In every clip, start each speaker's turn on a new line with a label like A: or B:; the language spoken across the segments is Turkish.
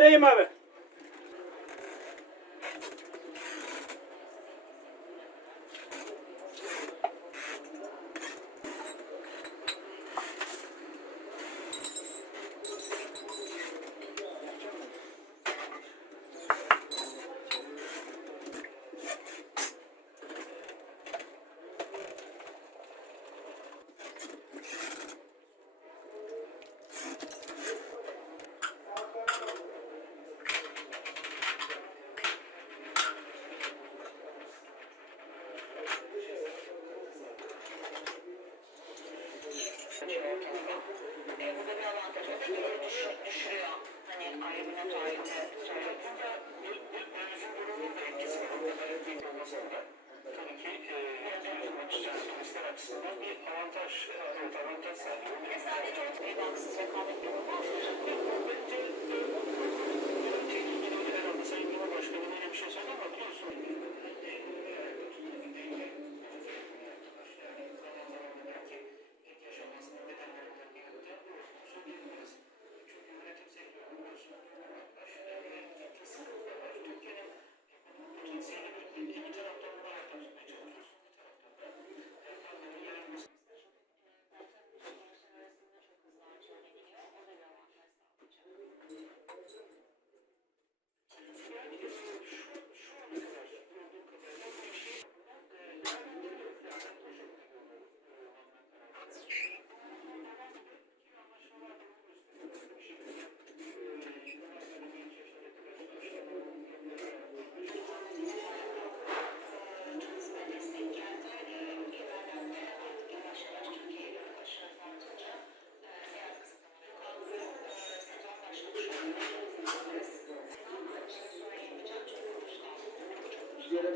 A: vereyim abi.
B: Avantaj,
C: evet, avantaj sağlıyor.
B: Bir de sadece o bir baksız rekabet durumu
C: E,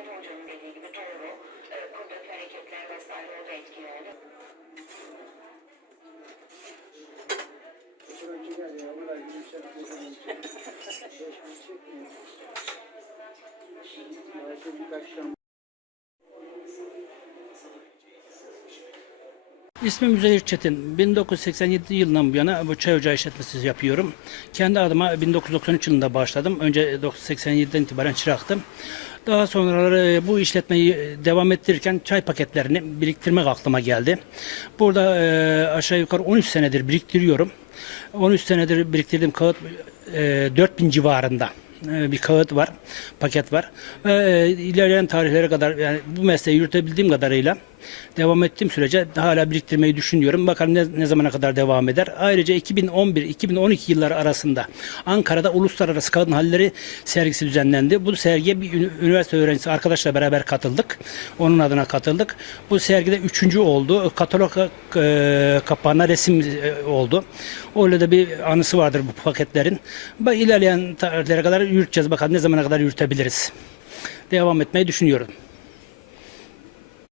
B: Etkiledi hocanın dediği gibi doğru. E, Buradaki hareketler vesaire o da etkiledi.
A: İsmim Üzeyir Çetin. 1987 yılından bu yana bu çay ocağı işletmesi yapıyorum. Kendi adıma 1993 yılında başladım. Önce 87'den itibaren çıraktım. Daha sonra bu işletmeyi devam ettirirken çay paketlerini biriktirmek aklıma geldi. Burada e, aşağı yukarı 13 senedir biriktiriyorum. 13 senedir biriktirdiğim kağıt e, 4000 civarında e, bir kağıt var, paket var. Ve e, ilerleyen tarihlere kadar yani bu mesleği yürütebildiğim kadarıyla devam ettiğim sürece hala biriktirmeyi düşünüyorum. Bakalım ne, ne zamana kadar devam eder. Ayrıca 2011-2012 yılları arasında Ankara'da Uluslararası Kadın Halleri sergisi düzenlendi. Bu sergiye bir üniversite öğrencisi arkadaşla beraber katıldık. Onun adına katıldık. Bu sergide üçüncü oldu. Katalog e, kapağına resim e, oldu. Öyle de bir anısı vardır bu paketlerin. Ba- İlerleyen tarihlere kadar yürüteceğiz. Bakalım ne zamana kadar yürütebiliriz. Devam etmeyi düşünüyorum.